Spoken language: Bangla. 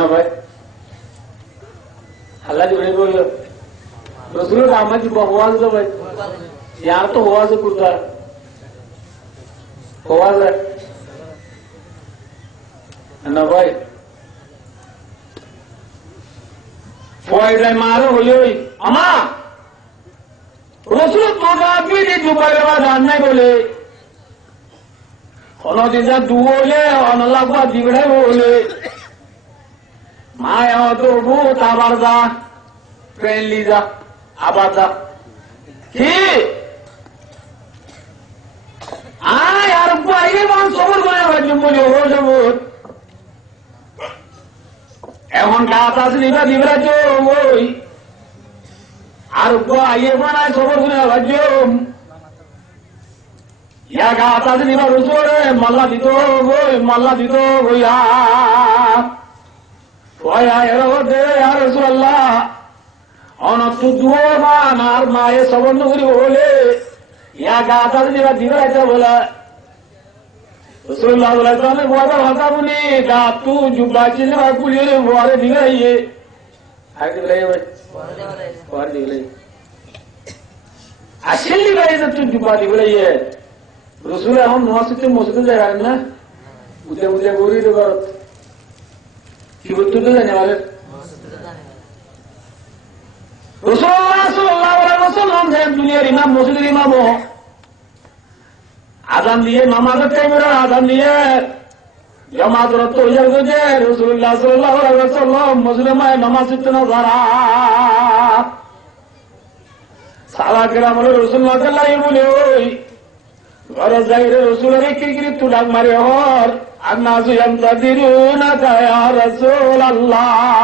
না ভাই আল্লাহ জুড়ে বলল রসুলের আমার হওয়াজ তো ভাই ইয়ার তো হওয়াজ করতে হওয়াজ না ভাই ফয়দায় মারো হইলে ওই আমা রসুল তোরা বিধি দুবারে জান নাই বলে অনদিন দু হলে অনলাগবা দিগড়াই বলে মায় তো ভূত আবার যা ফ্রেন্ডলি যা আবার যা কি আয় আর বাইরে মান সবর করে রাজ্য বলি ও সবর এখন গাছ আছে দিবা দিবরা ওই আর আইয়ে বানায় সবর করে রাজ্য ইয়া গাছ আছে দিবা রসুরে মাল্লা দিত ওই মাল্লা দিত ওইয়া রসুল্লাহ অনত্তু দুয়ান আর মায়ে সবর্ণ করি বলে ইয়া গাছ আছে দিবা দিবরা বলে রসুল্লাহ বলে আমি বড় ভাষা বলি গা তু জুব্বা চিনে পুলিয়ে বড়ে দিগাইয়ে আগে দিলাই বড় দিলাই আসল দিগাই তুই জুব্বা দিগাইয়ে রসুল এখন মহাসিতে মসজিদে যায় না উঠে উঠে গৌরী দেবার কি বলতে তো জানি আমাদের রসুল্লাহ সাল্লাল্লাহু আলাইহি ওয়াসাল্লাম দুনিয়ার ইমাম মসজিদের ইমাম আজান দিয়ে নামাজের টাইমের আজান দিয়ে জামাত রত হয়ে গেছে রাসূলুল্লাহ সাল্লাল্লাহু আলাইহি ওয়াসাল্লাম মসজিদে মায় নামাজ পড়তে না যারা সাহাবা কেরাম রাসূলুল্লাহ সাল্লাল্লাহু আলাইহি বলে ওই ঘরে যাই রাসূলের কিরকিরি তুলাক মারে হর আর নাজু ইয়ান্তাদিরুনা ইয়া রাসূলুল্লাহ